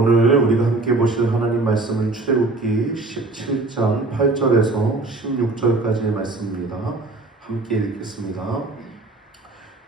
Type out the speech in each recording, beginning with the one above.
오늘 우리가 함께 보실 하나님 말씀은 출애굽기 17장 8절에서 16절까지의 말씀입니다. 함께 읽겠습니다.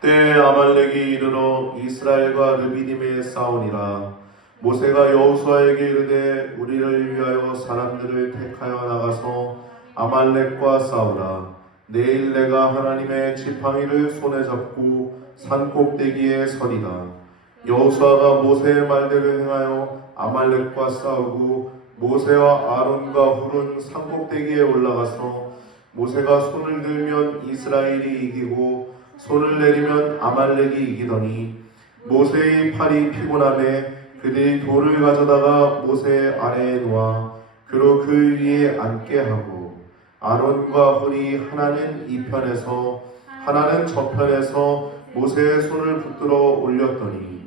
때에 아말렉이 이르러 이스라엘과 르비딤에 싸우니라. 모세가 여호수아에게 이르되 우리를 위하여 사람들을 택하여 나가서 아말렉과 싸우라. 내일 내가 하나님의 지팡이를 손에 잡고 산 꼭대기에 서리라. 여호수아가 모세의 말대로 행하여 아말렉과 싸우고 모세와 아론과 훌은 산 꼭대기에 올라가서 모세가 손을 들면 이스라엘이 이기고 손을 내리면 아말렉이 이기더니 모세의 팔이 피곤함에 그들이 돌을 가져다가 모세 아래에 놓아 그로 그 위에 앉게 하고 아론과 훌이 하나는 이 편에서 하나는 저 편에서 모세의 손을 붙들어 올렸더니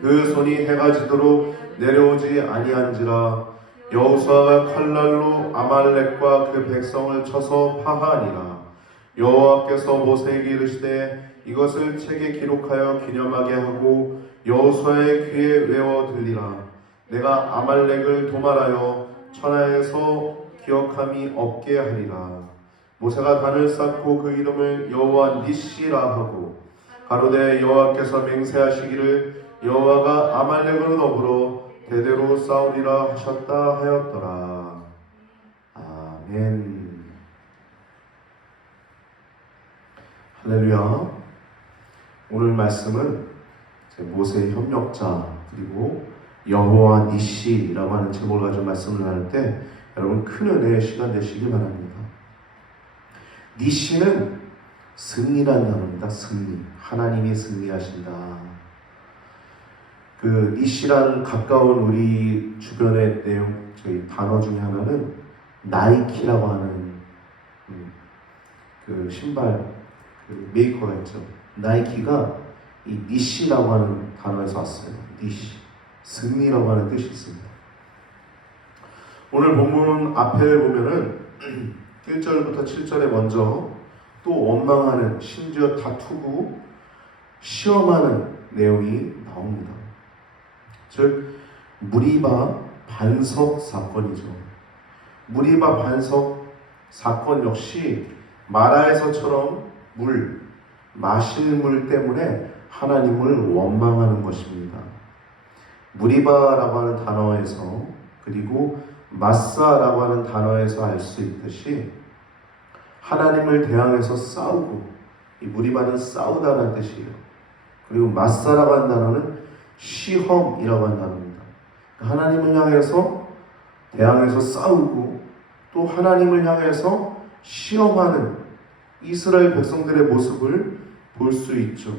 그 손이 해가 지도록 내려오지 아니한지라. 여호수아가 칼날로 아말렉과 그 백성을 쳐서 파하니라. 여호와께서 모세에게 이르시되 이것을 책에 기록하여 기념하게 하고 여호수아의 귀에 외워 들리라. 내가 아말렉을 도말하여 천하에서 기억함이 없게 하리라. 모세가 단을 쌓고 그 이름을 여호와 니시라 하고 가로되 여호와께서 맹세하시기를 여호와가 아말렉으로 더불어 대대로 싸우리라 하셨다 하였더라. 아멘. 할렐루야. 오늘 말씀은 모세의 협력자 그리고 여호와 니시라고 하는 제목을 가지고 말씀을 나눌 때 여러분 큰 은혜의 시간 되시기 바랍니다. 니시는 승리라는 단어입니다. 승리. 하나님이 승리하신다. 그 니시라는 가까운 우리 주변의 내용, 저희 단어 중에 하나는 나이키라고 하는 그 신발 그 메이커가 있죠. 나이키가 이 니시라고 하는 단어에서 왔어요. 니시, 승리라고 하는 뜻이 있습니다. 오늘 본문 앞에 보면은 1절부터 7절에 먼저 또 원망하는, 심지어 다투고 시험하는 내용이 나옵니다. 즉 무리바 반석 사건이죠. 무리바 반석 사건 역시 마라에서처럼 마실 물 때문에 하나님을 원망하는 것입니다. 무리바라고 하는 단어에서 그리고 마사라고 하는 단어에서 알 수 있듯이 하나님을 대항해서 싸우고, 이 무리바는 싸우다는 뜻이에요. 그리고 마사라고 하는 단어는 시험이라고 하는 단어입니다. 하나님을 향해서 대항해서 싸우고 또 하나님을 향해서 시험하는 이스라엘 백성들의 모습을 볼 수 있죠.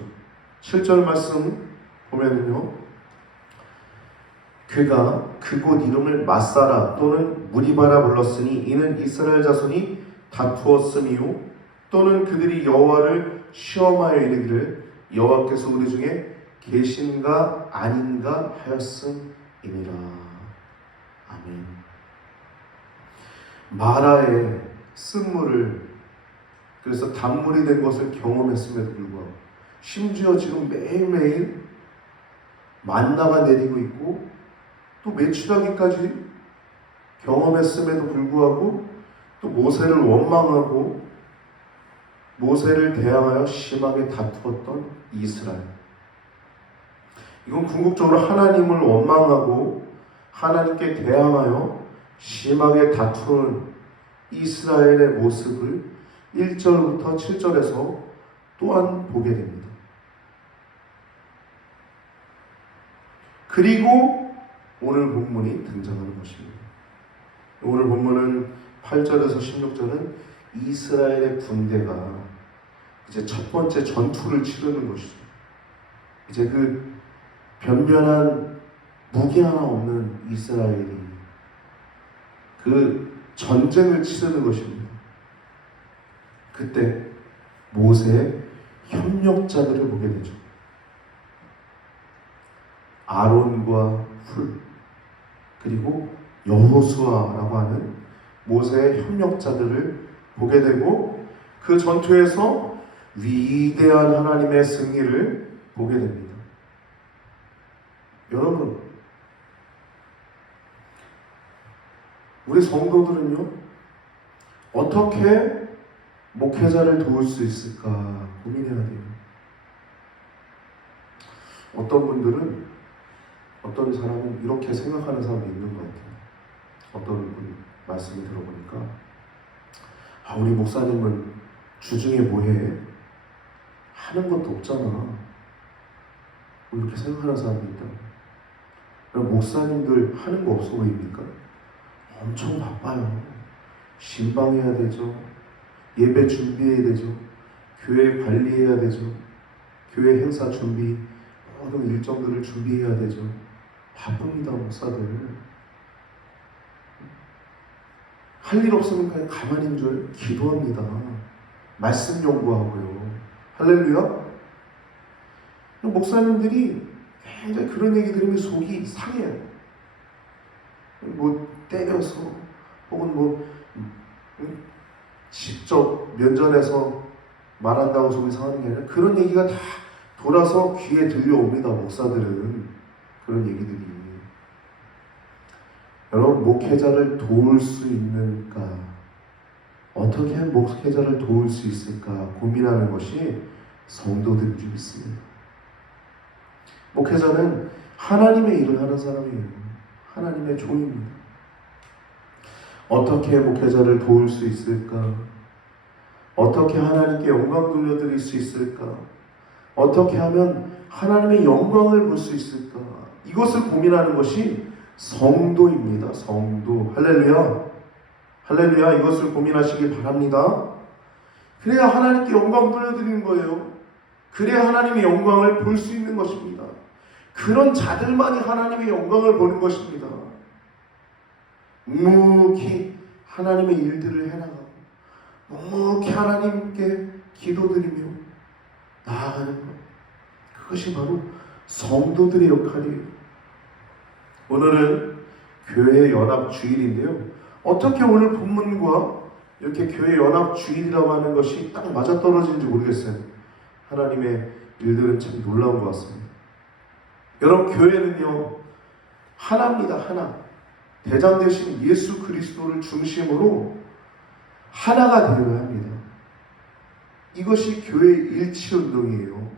7절 말씀 보면요, 그가 그곳 이름을 마사라 또는 무리바라 불렀으니 이는 이스라엘 자손이 다투었음이요 또는 그들이 여호와를 시험하여 이르기를 여호와께서 우리 중에 계신가 아닌가 하였음이니라. 아멘. 마라의 쓴물을, 그래서 단물이 된 것을 경험했음에도 불구하고, 심지어 지금 매일매일 만나가 내리고 있고 또 메추라기까지 경험했음에도 불구하고 또 모세를 원망하고 모세를 대항하여 심하게 다투었던 이스라엘. 이건 궁극적으로 하나님을 원망하고 하나님께 대항하여 심하게 다투는 이스라엘의 모습을 1절부터 7절에서 또한 보게 됩니다. 그리고 오늘 본문이 등장하는 것입니다. 오늘 본문은 8절에서 16절은 이스라엘의 군대가 이제 첫 번째 전투를 치르는 것이죠. 이제 그 변변한 무기 하나 없는 이스라엘이 그 전쟁을 치르는 것입니다. 그때 모세의 협력자들을 보게 되죠. 아론과 훌, 그리고 여호수아라고 하는 모세의 협력자들을 보게 되고 그 전투에서 위대한 하나님의 승리를 보게 됩니다. 여러분, 우리 성도들은요, 어떻게 목회자를 도울 수 있을까 고민해야 돼요. 어떤 분들은, 어떤 사람은 이렇게 생각하는 사람이 있는 것 같아요. 어떤 분 말씀을 들어보니까, 우리 목사님은 주중에 뭐해? 하는 것도 없잖아. 이렇게 생각하는 사람이 있다. 그럼 목사님들 하는 거 없어 보입니까? 엄청 바빠요. 신방해야 되죠. 예배 준비해야 되죠. 교회 관리해야 되죠. 교회 행사 준비, 모든 일정들을 준비해야 되죠. 바쁩니다, 목사들. 할 일 없으면 그냥 가만히 있는 줄 기도합니다. 말씀 연구하고요. 할렐루야? 목사님들이 굉장히 그런 얘기 들으면 속이 상해요. 뭐 때려서 혹은 직접 면전에서 말한다고 속이 상하는 게 아니라 그런 얘기가 다 돌아서 귀에 들려옵니다. 목사들은 그런 얘기들이. 여러분, 목회자를 도울 수 있는가? 어떻게 목회자를 도울 수 있을까 고민하는 것이 성도들인 줄 믿습니다. 목회자는 하나님의 일을 하는 사람이에요. 하나님의 종입니다. 어떻게 목회자를 도울 수 있을까? 어떻게 하나님께 영광 돌려드릴 수 있을까? 어떻게 하면 하나님의 영광을 볼 수 있을까? 이것을 고민하는 것이 성도입니다. 성도. 할렐루야. 할렐루야. 이것을 고민하시기 바랍니다. 그래야 하나님께 영광 돌려드리는 거예요. 그래야 하나님의 영광을 볼 수 있는 것입니다. 그런 자들만이 하나님의 영광을 보는 것입니다. 묵묵히 하나님의 일들을 해나가고 묵묵히 하나님께 기도드리며 나아가는 것, 그것이 바로 성도들의 역할이에요. 오늘은 교회 연합 주일인데요, 어떻게 오늘 본문과 이렇게 교회 연합 주일이라고 하는 것이 딱 맞아떨어지는지 모르겠어요. 하나님의 일들은 참 놀라운 것 같습니다. 여러분, 교회는요 하나입니다. 하나. 대장 되신 예수 그리스도를 중심으로 하나가 되어야 합니다. 이것이 교회의 일치운동이에요.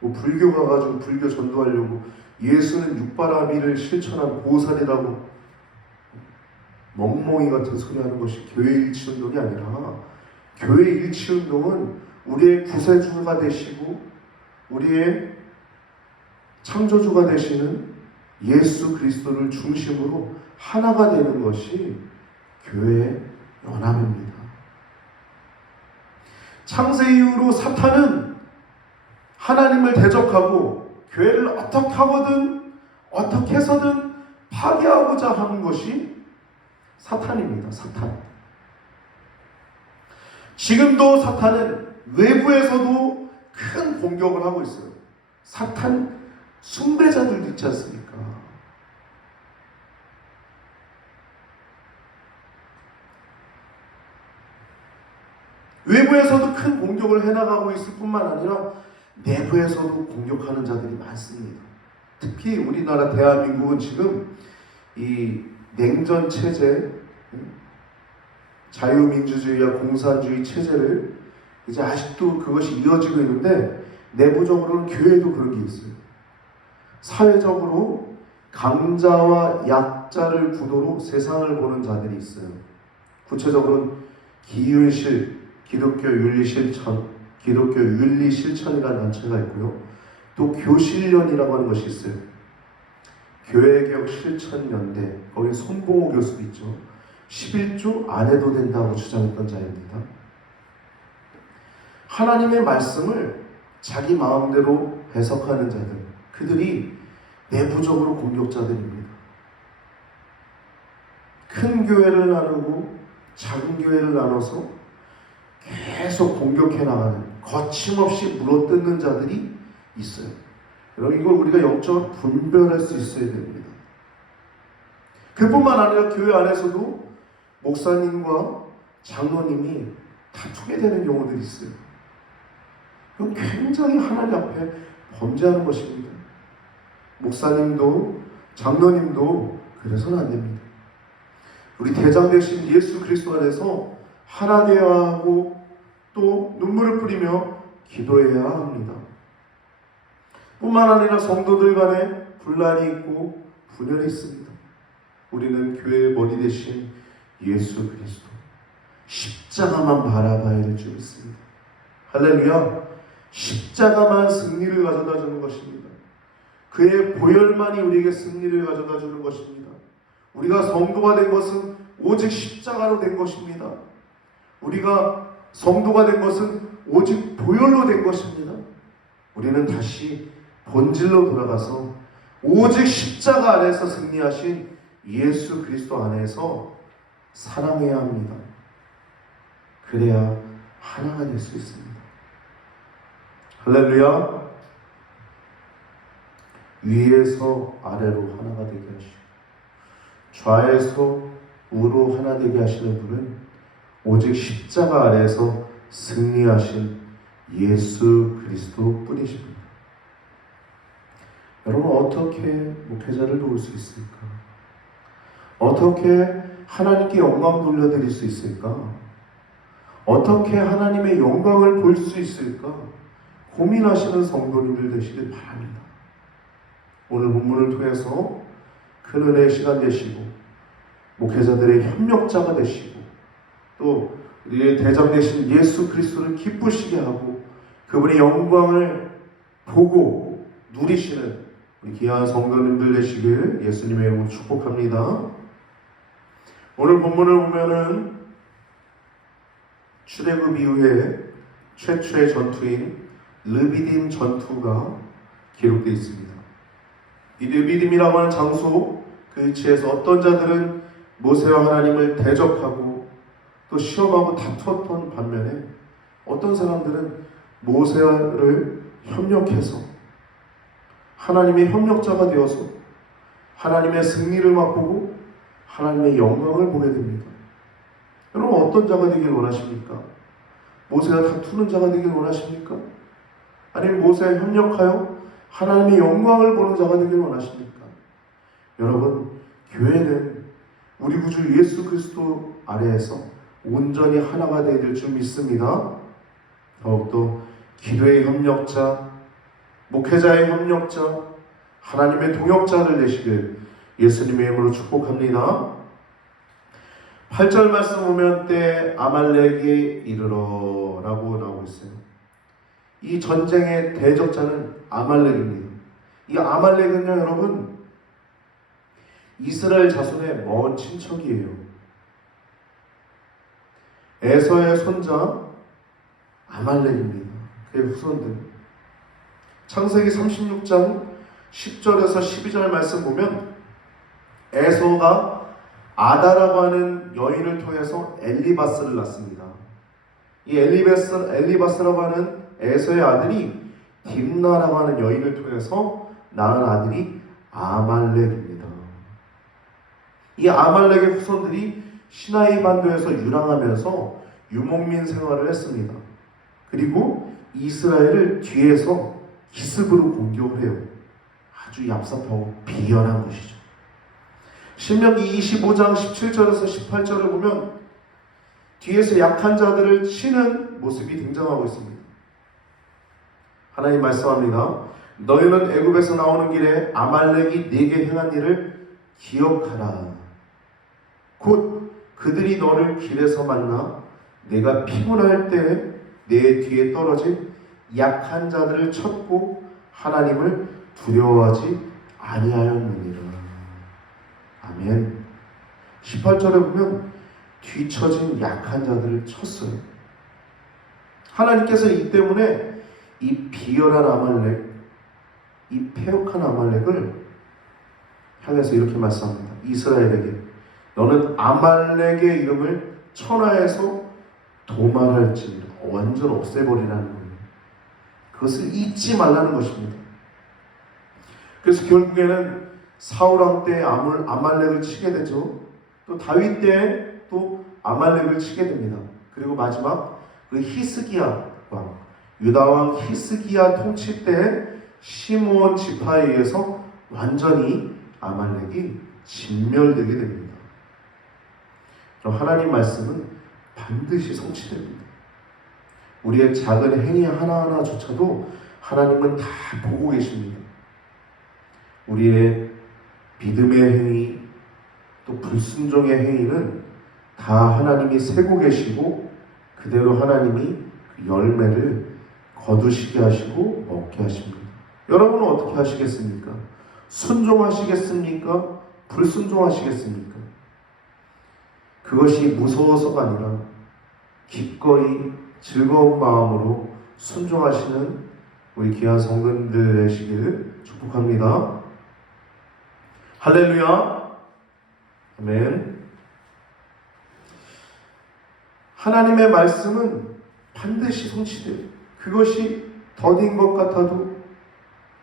불교가 가지고 불교 전도하려고 예수는 육바라밀을 실천한 보살이라고 멍멍이 같은 소리 하는 것이 교회 일치운동이 아니라, 교회 일치운동은 우리의 구세주가 되시고 우리의 창조주가 되시는 예수 그리스도를 중심으로 하나가 되는 것이 교회의 연합입니다. 창세 이후로 사탄은 하나님을 대적하고 교회를 어떻게 하거든 어떻게 해서든 파괴하고자 하는 것이 사탄입니다. 사탄. 지금도 사탄은 외부에서도 큰 공격을 하고 있어요. 사탄 숭배자들도 있지 않습니까? 외부에서도 큰 공격을 해나가고 있을 뿐만 아니라 내부에서도 공격하는 자들이 많습니다. 특히 우리나라 대한민국은 지금 이 냉전 체제, 자유민주주의와 공산주의 체제를 이제 아직도 그것이 이어지고 있는데, 내부적으로는 교회도 그런 게 있어요. 사회적으로 강자와 약자를 구도로 세상을 보는 자들이 있어요. 구체적으로는 기윤실, 기독교 윤리실천이라는 단체가 있고요. 또 교실련이라고 하는 것이 있어요. 교회개혁 실천연대, 거기 손봉호 교수도 있죠. 11조 안 해도 된다고 주장했던 자입니다. 하나님의 말씀을 자기 마음대로 해석하는 자들, 그들이 내부적으로 공격자들입니다. 큰 교회를 나누고 작은 교회를 나눠서 계속 공격해 나가는, 거침없이 물어뜯는 자들이 있어요. 여러분, 이걸 우리가 영적으로 분별할 수 있어야 됩니다. 그뿐만 아니라 교회 안에서도 목사님과 장로님이 다투게 되는 경우들이 있어요. 그건 굉장히 하나님 앞에 범죄하는 것입니다. 목사님도 장로님도 그래서는 안 됩니다. 우리 대장 되신 예수 그리스도 안에서 하나 되어야 하고 또 눈물을 뿌리며 기도해야 합니다. 뿐만 아니라 성도들 간에 분란이 있고 분열이 있습니다. 우리는 교회의 머리 대신 예수 그리스도 십자가만 바라봐야 될 줄 믿습니다. 할렐루야. 십자가만 승리를 가져다 주는 것입니다. 그의 보혈만이 우리에게 승리를 가져다 주는 것입니다. 우리가 성도가 된 것은 오직 십자가로 된 것입니다. 우리가 성도가 된 것은 오직 보혈로 된 것입니다. 우리는 다시 본질로 돌아가서 오직 십자가 안에서 승리하신 예수 그리스도 안에서 사랑해야 합니다. 그래야 하나가 될 수 있습니다. 할렐루야. 위에서 아래로 하나가 되게 하시고 좌에서 우로 하나 되게 하시는 분은 오직 십자가 아래에서 승리하신 예수 그리스도 뿐이십니다. 여러분, 어떻게 목회자를 도울 수 있을까? 어떻게 하나님께 영광 돌려드릴 수 있을까? 어떻게 하나님의 영광을 볼 수 있을까? 고민하시는 성도님들 되시길 바랍니다. 오늘 본문을 통해서 큰 은혜의 시간 되시고 목회자들의 협력자가 되시고 또 우리의 대장 되신 예수 그리스도를 기쁘시게 하고 그분의 영광을 보고 누리시는 우리 귀한 성도님들 되시길 예수님의 이름으로 축복합니다. 오늘 본문을 보면은 출애굽 이후에 최초의 전투인 르비딤 전투가 기록되어 있습니다. 이 르비딤이라고 하는 장소, 그 위치에서 어떤 자들은 모세와 하나님을 대적하고 또 시험하고 다투었던 반면에 어떤 사람들은 모세를 협력해서 하나님의 협력자가 되어서 하나님의 승리를 맛보고 하나님의 영광을 보게 됩니다. 여러분, 어떤 자가 되길 원하십니까? 모세가 다투는 자가 되길 원하십니까? 아니면 모세와 협력하여 하나님의 영광을 보는 자가 되길 원하십니까? 여러분, 교회는 우리 구주 예수 그리스도 아래에서 온전히 하나가 되어야 될 줄 믿습니다. 더욱더 기도의 협력자, 목회자의 협력자, 하나님의 동역자를 되시길 예수님의 이름으로 축복합니다. 8절 말씀 보면 때 아말렉에 이르러 라고 나오고 있어요. 이 전쟁의 대적자는 아말렉입니다. 이 아말렉은요, 여러분, 이스라엘 자손의 먼 친척이에요. 에서의 손자 아말렉입니다. 그의 후손들. 창세기 36장 10절에서 12절 말씀 보면 에서가 아다라고 하는 여인을 통해서 엘리바스를 낳습니다. 이 엘리바스라고 하는 에서의 아들이 딥나라고 하는 여인을 통해서 낳은 아들이 아말렉입니다. 이 아말렉의 후손들이 시나이 반도에서 유랑하면서 유목민 생활을 했습니다. 그리고 이스라엘을 뒤에서 기습으로 공격을 해요. 아주 얍삽하고 비열한 것이죠. 신명기 25장 17절에서 18절을 보면 뒤에서 약한 자들을 치는 모습이 등장하고 있습니다. 하나님 말씀합니다. 너희는 애굽에서 나오는 길에 아말렉이 네게 행한 일을 기억하라. 곧 그들이 너를 길에서 만나 내가 피곤할 때 내 뒤에 떨어진 약한 자들을 쳤고 하나님을 두려워하지 아니하였느니라. 아멘. 18절에 보면 뒤처진 약한 자들을 쳤어요. 하나님께서 이 때문에 이 비열한 아말렉, 이 패역한 아말렉을 향해서 이렇게 말씀합니다. 이스라엘에게 너는 아말렉의 이름을 천하에서 도말할지니라. 완전 없애버리라는 거예요. 그것을 잊지 말라는 것입니다. 그래서 결국에는 사울왕 때 아말렉을 치게 되죠. 또 다윗 때 또 아말렉을 치게 됩니다. 그리고 마지막 그 히스기야 왕, 유다 왕 히스기야 통치 때 시므온 지파에 의해서 완전히 아말렉이 진멸되게 됩니다. 그럼 하나님 말씀은 반드시 성취됩니다. 우리의 작은 행위 하나하나조차도 하나님은 다 보고 계십니다. 우리의 믿음의 행위, 또 불순종의 행위는 다 하나님이 세고 계시고 그대로 하나님이 그 열매를 거두시게 하시고 먹게 하십니다. 여러분은 어떻게 하시겠습니까? 순종하시겠습니까? 불순종하시겠습니까? 그것이 무서워서가 아니라 기꺼이 즐거운 마음으로 순종하시는 우리 귀한 성도님들 되시기를 축복합니다. 할렐루야. 아멘. 하나님의 말씀은 반드시 성취돼요. 그것이 더딘 것 같아도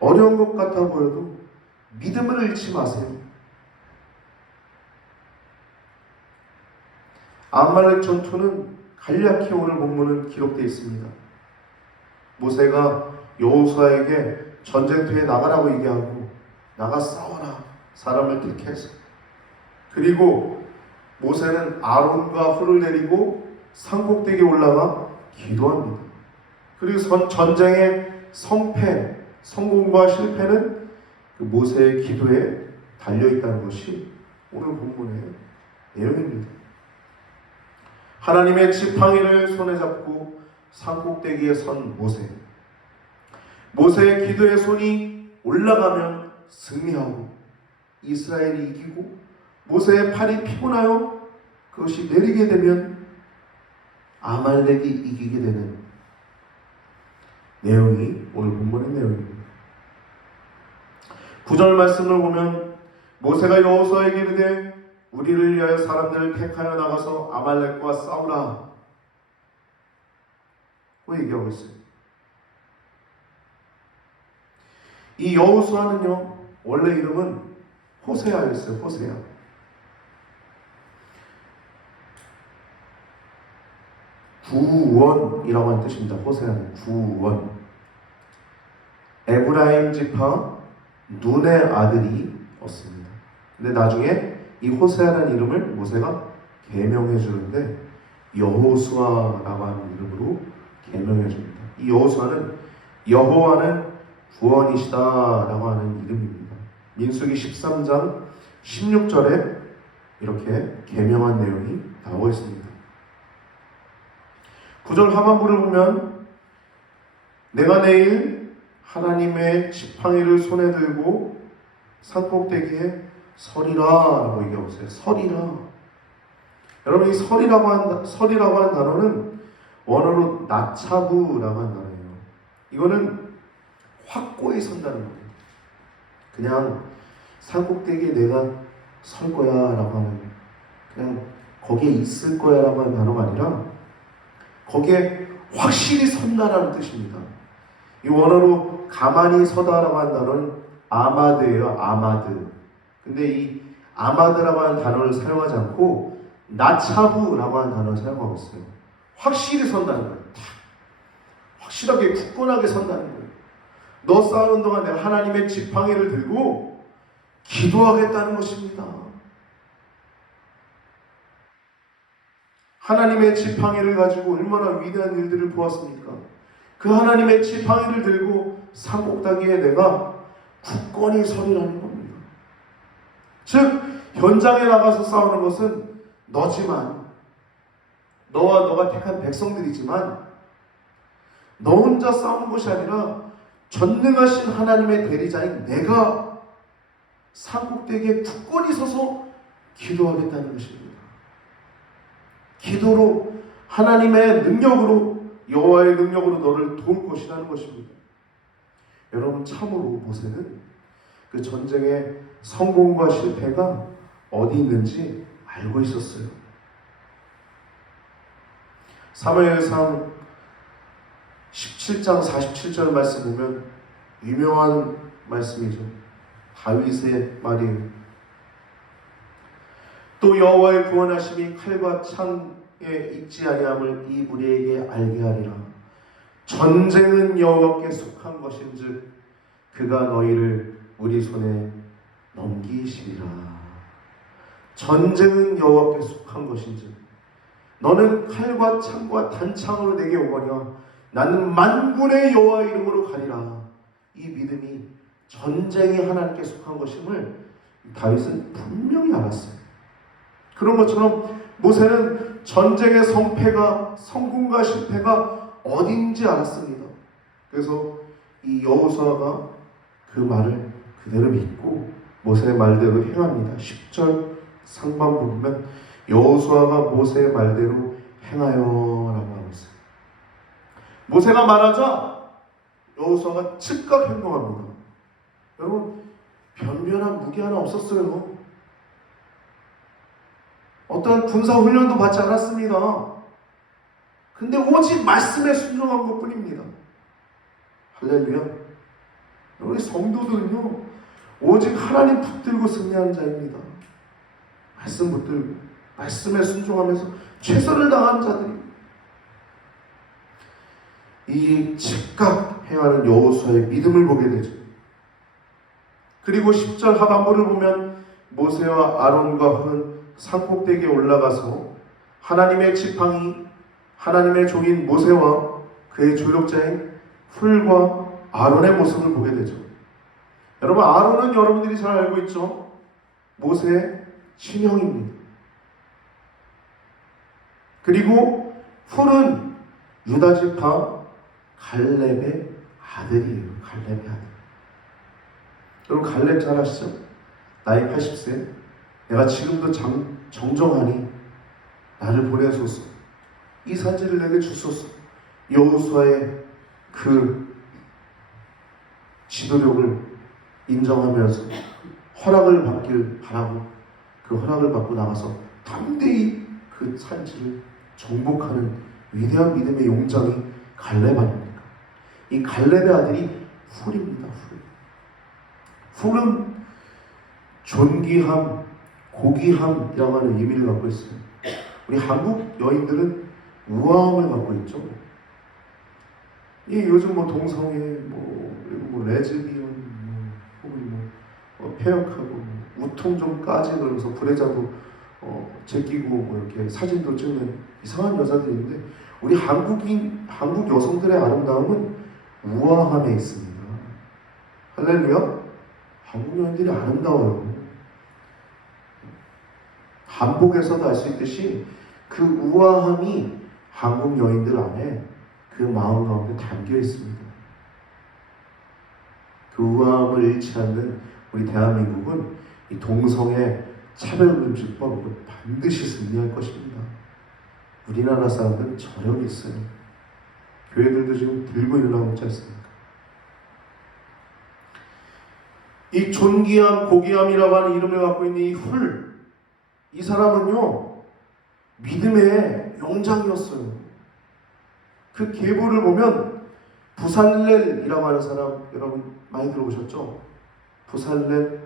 어려운 것 같아 보여도 믿음을 잃지 마세요. 아말렉 전투는 간략히 오늘 본문은 기록되어 있습니다. 모세가 여호수아에게 전쟁터에 나가라고 얘기하고 나가 싸워라 사람을 택해서, 그리고 모세는 아론과 훌을 내리고 산꼭대기에 올라가 기도합니다. 그리고 전쟁의 성공과 실패는 그 모세의 기도에 달려있다는 것이 오늘 본문의 내용입니다. 하나님의 지팡이를 손에 잡고 산꼭대기에 선 모세. 모세의 기도의 손이 올라가면 승리하고 이스라엘이 이기고, 모세의 팔이 피곤하여 그것이 내리게 되면 아말렉이 이기게 되는 내용이 오늘 본문의 내용입니다. 9절 말씀을 보면 모세가 여호수아에게 이르되 우리를 위하여 사람들을 택하여 나가서 아말렉과 싸우라 고 얘기하고 있어요. 이 여호수아는요, 원래 이름은 호세아였어요. 호세아. 구원이라고 하는 뜻입니다. 호세아는 구원. 에브라임 지파 눈의 아들이었습니다. 근데 나중에 이 호세아라는 이름을 모세가 개명해 주는데 여호수아라고 하는 이름으로 개명해 줍니다. 이 여호수아는 여호와는 구원이시다라고 하는 이름입니다. 민수기 13장 16절에 이렇게 개명한 내용이 나오고 있습니다. 9절 하반부를 보면 내가 내일 하나님의 지팡이를 손에 들고 산꼭대기에 서리라 라고 얘기하고 있어요. 서리라. 여러분, 이 서리라고 한 단어는 원어로 나차부라고 한 단어예요. 이거는 확고히 선다는 거예요. 그냥 산꼭대기에 내가 설 거야 라고 하는, 그냥 거기에 있을 거야 라고 하는 단어가 아니라 거기에 확실히 선다라는 뜻입니다. 이 원어로 가만히 서다라고 하는 단어는 아마드예요. 아마드. 근데 이 아마드라고 하는 단어를 사용하지 않고 나차부라고 하는 단어를 사용하고 있어요. 확실히 선다는 거예요. 확실하게 굳건하게 선다는 거예요. 너 싸우는 동안 내가 하나님의 지팡이를 들고 기도하겠다는 것입니다. 하나님의 지팡이를 가지고 얼마나 위대한 일들을 보았습니까? 그 하나님의 지팡이를 들고 산꼭대기에 내가 굳건히 서리라는 겁니다. 즉 현장에 나가서 싸우는 것은 너지만, 너와 너가 택한 백성들이지만 너 혼자 싸우는 것이 아니라 전능하신 하나님의 대리자인 내가 산꼭대기에 굳건히 서서 기도하겠다는 것입니다. 기도로, 하나님의 능력으로, 여호와의 능력으로 너를 도울 것이라는 것입니다. 여러분, 참으로 모세는 그 전쟁의 성공과 실패가 어디 있는지 알고 있었어요. 사무엘상 17장 47절 말씀 보면 유명한 말씀이죠. 다윗의 말이에요. 또 여호와의 구원하심이 칼과 창에 있지 아니함을 이 무리에게 알게 하리라. 전쟁은 여호와께 속한 것인즉 그가 너희를 우리 손에 넘기시리라. 전쟁은 여호와께 속한 것인지 너는 칼과 창과 단창으로 내게 오거냐 나는 만군의 여호와 이름으로 가리라. 이 믿음이 전쟁이 하나님께 속한 것임을 다윗은 분명히 알았어요. 그런 것처럼 모세는 전쟁의 성공과 실패가 어딘지 알았습니다. 그래서 이 여호수아가 그 말을 그대로 믿고 모세의 말대로 행합니다. 10절 상반부 보면 여호수아가 모세의 말대로 행하여라고 하고 있어요. 모세가 말하자 여호수아가 즉각 행동합니다. 여러분, 변변한 무기 하나 없었어요. 어떤 군사 훈련도 받지 않았습니다. 근데 오직 말씀에 순종한 것뿐입니다. 할렐루야. 우리 성도들은요, 오직 하나님 붙들고 승리하는 자입니다. 말씀 붙들고 말씀에 순종하면서 최선을 다하는 자들입니다. 이 즉각 행하는 여호수아의 믿음을 보게 되죠. 그리고 10절 하반부를 보면 모세와 아론과 훌은 산꼭대기에 올라가서 하나님의 지팡이, 하나님의 종인 모세와 그의 조력자인 훌과 아론의 모습을 보게 되죠. 여러분, 아론은 여러분들이 잘 알고 있죠. 모세의 친형입니다. 그리고 훌은 유다 지파 갈렙의 아들이에요. 갈렙의 아들. 여러분, 갈렙 잘 아시죠? 나이 80세. 내가 지금도 정정하니 나를 보내소서. 이 산지를 내게 주소서. 여호수아의 그 지도력을 인정하면서 허락을 받길 바라고 그 허락을 받고 나가서 담대히 그 산지를 정복하는 위대한 믿음의 용장이 갈렙 아닙니까? 이 갈렙의 아들이 훌입니다. 훌은 존귀함, 고귀함이라고 하는 의미를 갖고 있어요. 우리 한국 여인들은 우아함을 갖고 있죠. 이 요즘 동성애, 그리고 레즈비언, 혹은 폐역하고 우통 좀 까지 그러면서 브레자도 제끼고 이렇게 사진도 찍는 이상한 여자들이 있는데, 우리 한국 여성들의 아름다움은 우아함에 있습니다. 할렐루야. 한국 여인들이 아름다워요. 한복에서도 알 수 있듯이 그 우아함이 한국 여인들 안에 그 마음 가운데 담겨 있습니다. 그 우아함을 잃지 않는 우리 대한민국은 이 동성애 차별금지법으로 반드시 승리할 것입니다. 우리나라 사람들은 저력이 있어요. 교회들도 지금 들고 일어나고 있지 않습니까? 이 존귀함, 고귀함이라고 하는 이름을 갖고 있는 이 훌, 이 사람은요, 믿음의 용장이었어요. 그 계보를 보면 부살렐이라고 하는 사람, 여러분 많이 들어보셨죠? 부살렐,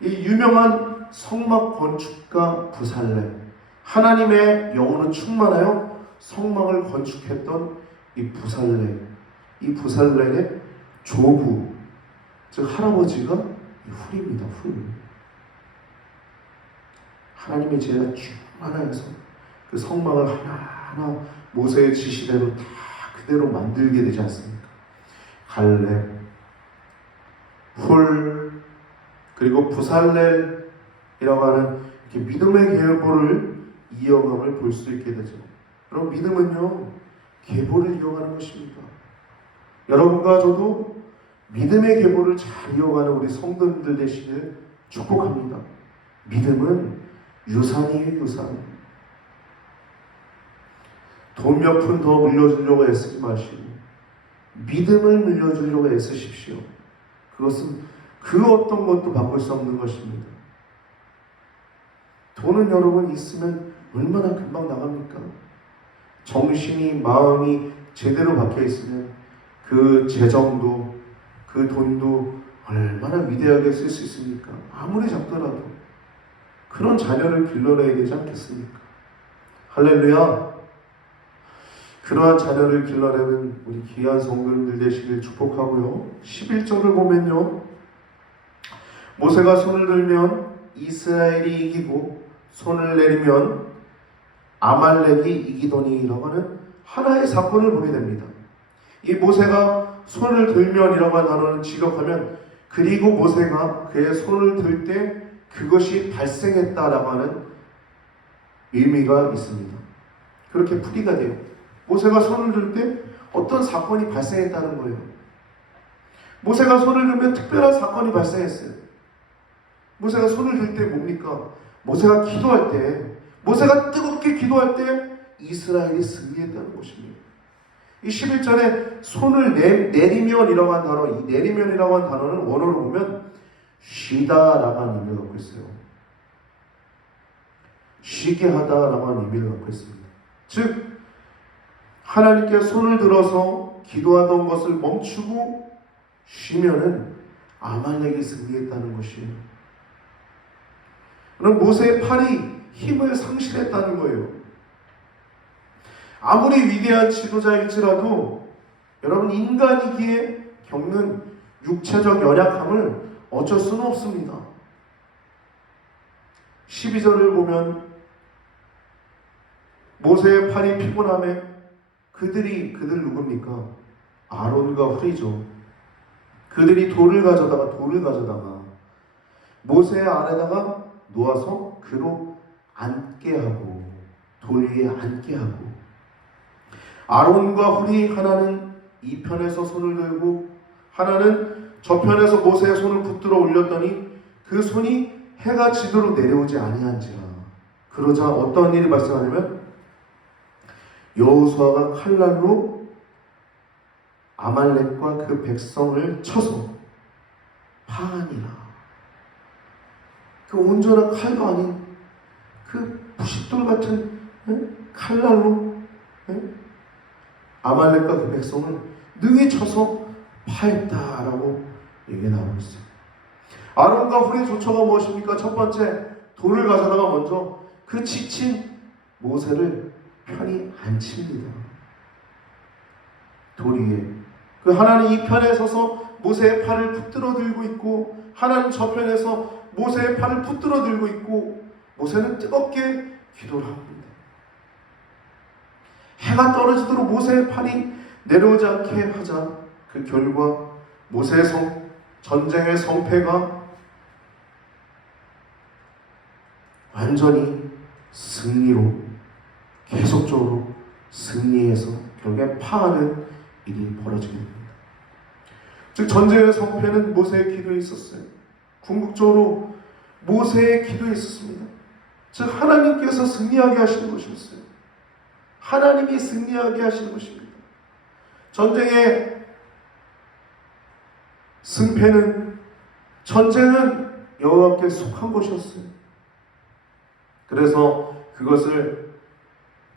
이 유명한 성막 건축가 부살렐, 하나님의 영으로 충만하여 성막을 건축했던 이 부살렐의 조부, 즉 할아버지가 이 훌입니다. 훌. 하나님의 지혜가 충만하여서 그 성막을 하나하나 모세의 지시대로 다 그대로 만들게 되지 않습니까? 갈렙, 훌, 그리고 부살렐이라고 하는 이렇게 믿음의 계보를 이어감을 볼 수 있게 되죠. 그럼 믿음은요, 계보를 이어가는 것입니다. 여러분과 저도 믿음의 계보를 잘 이어가는 우리 성도님들 되시길 축복합니다. 믿음은 유산이에요, 유산. 돈 몇 푼 더 물려주려고 애쓰지 마시고 믿음을 물려주려고 애쓰십시오. 그것은 그 어떤 것도 바꿀 수 없는 것입니다. 돈은 여러분 있으면 얼마나 금방 나갑니까? 정신이, 마음이 제대로 박혀 있으면 그 재정도, 그 돈도 얼마나 위대하게 쓸 수 있습니까? 아무리 작더라도 그런 자녀를 길러내야 되지 않겠습니까? 할렐루야. 그러한 자녀를 길러내는 우리 귀한 성도님들 되시길 축복하고요. 11절을 보면요, 모세가 손을 들면 이스라엘이 이기고 손을 내리면 아말렉이 이기더니라고 하는 하나의 사건을 보게 됩니다. 이 모세가 손을 들면이라고 하는 단어는 직역하면 그리고 모세가 그의 손을 들 때 그것이 발생했다라고 하는 의미가 있습니다. 그렇게 풀이가 돼요. 모세가 손을 들 때 어떤 사건이 발생했다는 거예요. 모세가 손을 들면 특별한 사건이 발생했어요. 모세가 손을 들 때 뭡니까? 모세가 기도할 때, 모세가 뜨겁게 기도할 때 이스라엘이 승리했다는 것입니다. 이 11절에 손을 내리면이라고 한 단어, 이 내리면이라고 한 단어는 원어로 보면 쉬다라고 하는 의미를 갖고 있어요. 쉬게 하다라고 하는 의미를 갖고 있습니다. 즉 하나님께 손을 들어서 기도하던 것을 멈추고 쉬면은 아말렉이 승리했다는 것이에요. 그럼 모세의 팔이 힘을 상실했다는 거예요. 아무리 위대한 지도자일지라도 여러분 인간이기에 겪는 육체적 연약함을 어쩔 수는 없습니다. 12절을 보면 모세의 팔이 피곤함에 그들 누굽니까? 아론과 훌이죠. 그들이 돌을 가져다가 모세의 아래다가 놓아서 그로 앉게 하고 돌 위에 앉게 하고 아론과 훌이 하나는 이 편에서 손을 들고 하나는 저 편에서 모세의 손을 붙들어 올렸더니 그 손이 해가 지도록 내려오지 아니한지라. 그러자 어떤 일이 발생하냐면 여호수아가 칼날로 아말렉과 그 백성을 쳐서 파하니라. 그 온전한 칼도 아닌 그 부싯돌 같은 칼날로 아말렉과 그 백성을 능히 쳐서 파했다라고 얘기가 나오고 있어요. 아론과 훌의 조처가 무엇입니까? 첫 번째, 돌을 가져다가 먼저 그 지친 모세를 편히 앉힙니다. 돌 위에. 그 하나는 이 편에 서서 모세의 팔을 붙들어 들고 있고 하나는 저 편에서 모세의 팔을 붙들어 들고 있고 모세는 뜨겁게 기도를 합니다. 해가 떨어지도록 모세의 팔이 내려오지 않게 하자 그 결과 모세의 전쟁의 성패가 완전히 승리로 계속적으로 승리해서 결국에 파하는 일이 벌어지게 됩니다. 즉 전쟁의 성패는 모세의 기도에 있었어요. 궁극적으로 모세의 기도에 있었습니다. 즉 하나님께서 승리하게 하시는 것이었어요. 하나님이 승리하게 하시는 것입니다. 전쟁의 승패는 전쟁은 여호와께 속한 것이었어요. 그래서 그것을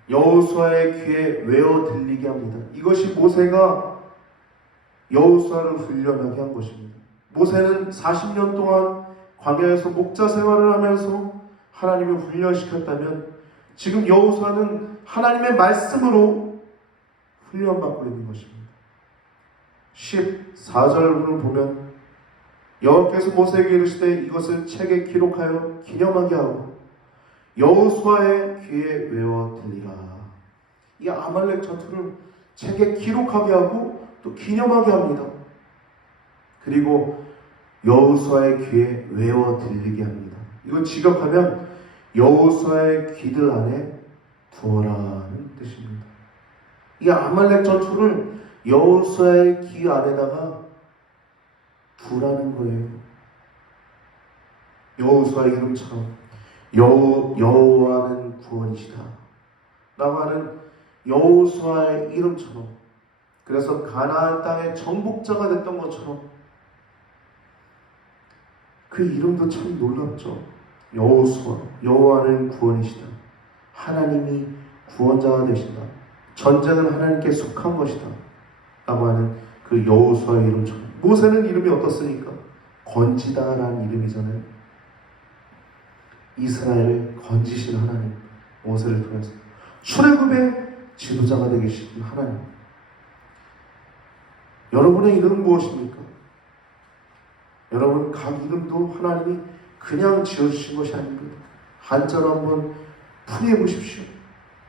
여호수아의 귀에 외워 들리게 합니다. 이것이 모세가 여호수아를 훈련하게 한 것입니다. 모세는 40년 동안 광야에서 목자 생활을 하면서 하나님을 훈련시켰다면 지금 여호수아는 하나님의 말씀으로 훈련받고 있는 것입니다. 14절을 보면 여호와께서 모세에게 이르시되 이것을 책에 기록하여 기념하게 하고 여호수아의 귀에 외워 들리라. 이 아말렉 전투를 책에 기록하게 하고 또 기념하게 합니다. 그리고 여호수아의 귀에 외워 들리게 합니다. 이거 직역하면 여호수아의 귀들 안에 두어라는 뜻입니다. 이 아말렉 전투를 여호수아의 귀 안에다가 두라는 거예요. 여호수아의 이름처럼 여호와는 구원이시다 라고 하는 여호수아의 이름처럼, 그래서 가나안 땅의 정복자가 됐던 것처럼 그 이름도 참 놀랍죠. 여호수아, 여호와는 구원이시다. 하나님이 구원자가 되신다. 전쟁은 하나님께 속한 것이다 라고 하는 그 여호수아의 이름처럼. 모세는 이름이 어떻습니까? 건지다라는 이름이잖아요. 이스라엘을 건지신 하나님, 모세를 통해서 출애굽의 지도자가 되시는 하나님. 여러분의 이름은 무엇입니까? 여러분 각 이름도 하나님이 그냥 지어주신 것이 아닙니다. 한자로 한번 풀이해 보십시오.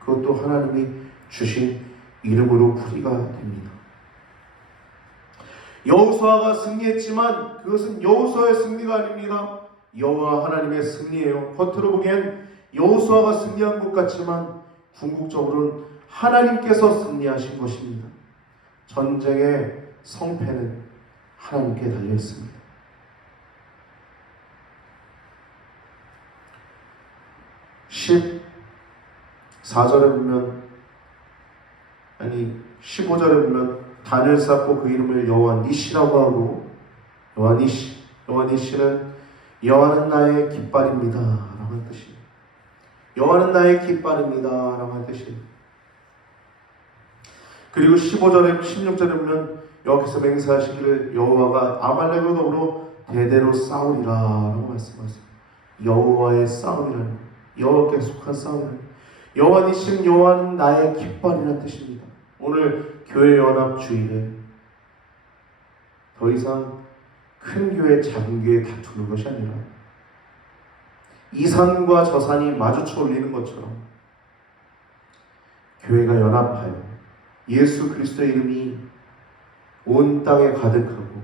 그것도 하나님이 주신 이름으로 풀이가 됩니다. 여호수아가 승리했지만 그것은 여호수아의 승리가 아닙니다. 여호와 하나님의 승리예요. 겉으로 보기엔 여호수아가 승리한 것 같지만 궁극적으로는 하나님께서 승리하신 것입니다. 전쟁의 성패는 하나님께 달려 있습니다. 14절에 보면, 아니 15절에 보면 단을 쌓고 그 이름을 여호와 니시라고 하고, 여호와 니시는 여호와는 나의 깃발입니다 라고 하는 뜻입니다. 여호와는 나의 깃발입니다 라고 하는 뜻입니다. 그리고 15절에 16절에 보면 여호와께서 맹세하시기를 여호와가 아말렉과 더불어 대대로 싸우리라 라고 말씀하셨습니다. 여호와의 싸움이라는, 여호와께 속한 싸움이라는, 여호와 니신, 여호와는 나의 깃발이라는 뜻입니다. 오늘 교회 연합 주일에 더 이상 큰 교회, 작은 교회 다투는 것이 아니라 이 산과 저 산이 마주쳐 올리는 것처럼 교회가 연합하여 예수 그리스도의 이름이 온 땅에 가득하고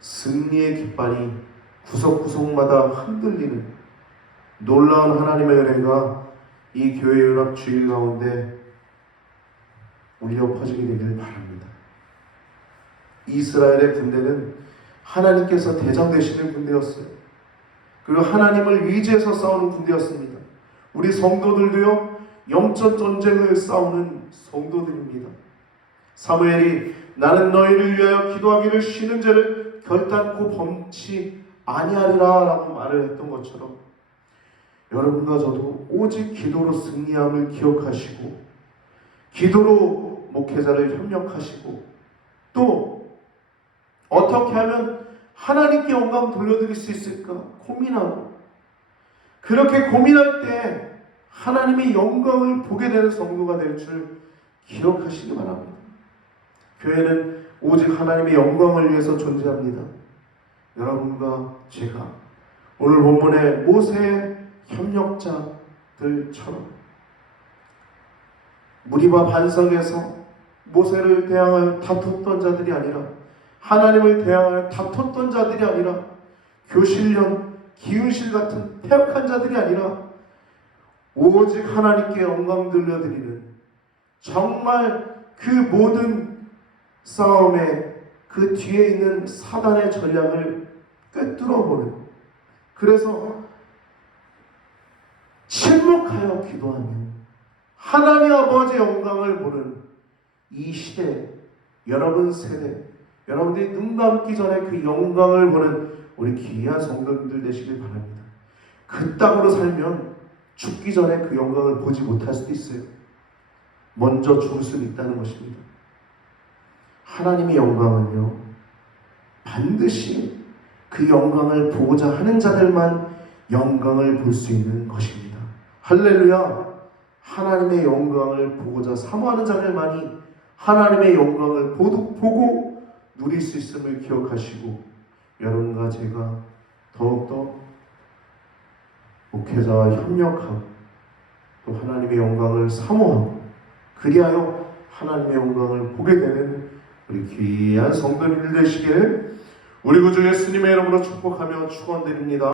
승리의 깃발이 구석구석마다 흔들리는 놀라운 하나님의 은혜가 이 교회 연합 주일 가운데 울려 퍼지게 되기를 바랍니다. 이스라엘의 군대는 하나님께서 대장 되시는 군대였어요. 그리고 하나님을 의지해서 싸우는 군대였습니다. 우리 성도들도요, 영적 전쟁을 싸우는 성도들입니다. 사무엘이 나는 너희를 위하여 기도하기를 쉬는 죄를 결단코 범치 아니하리라 라고 말을 했던 것처럼 여러분과 저도 오직 기도로 승리함을 기억하시고 기도로 목회자를 협력하시고 또 어떻게 하면 하나님께 영광 돌려드릴 수 있을까 고민하고, 그렇게 고민할 때 하나님의 영광을 보게 되는 성도가 될 줄 기억하시기 바랍니다. 교회는 오직 하나님의 영광을 위해서 존재합니다. 여러분과 제가 오늘 본문의 모세의 협력자들처럼 무리바 반석에서 모세를 대항하여 다퉜던 자들이 아니라, 하나님을 대항하여 다퉜던 자들이 아니라, 교실련, 기운실 같은 패역한 자들이 아니라 오직 하나님께 영광 돌려드리는, 정말 그 모든 싸움에 그 뒤에 있는 사단의 전략을 꿰뚫어보는, 그래서 침묵하여 기도하며 하나님 아버지의 영광을 보는 이 시대, 여러분 세대, 여러분들이 눈 감기 전에 그 영광을 보는 우리 귀한 성도님들 되시길 바랍니다. 그 땅으로 살면 죽기 전에 그 영광을 보지 못할 수도 있어요. 먼저 죽을 수는 있다는 것입니다. 하나님의 영광은요, 반드시 그 영광을 보고자 하는 자들만 영광을 볼 수 있는 것입니다. 할렐루야! 하나님의 영광을 보고자 사모하는 자들만이 하나님의 영광을 보고 누릴 수 있음을 기억하시고, 여러분과 제가 더욱더 목회자와 협력하고 또 하나님의 영광을 사모하고, 그리하여 하나님의 영광을 보게 되는 우리 귀한 성도님들 되시기를 우리 구주 예수님의 이름으로 축복하며 축원드립니다.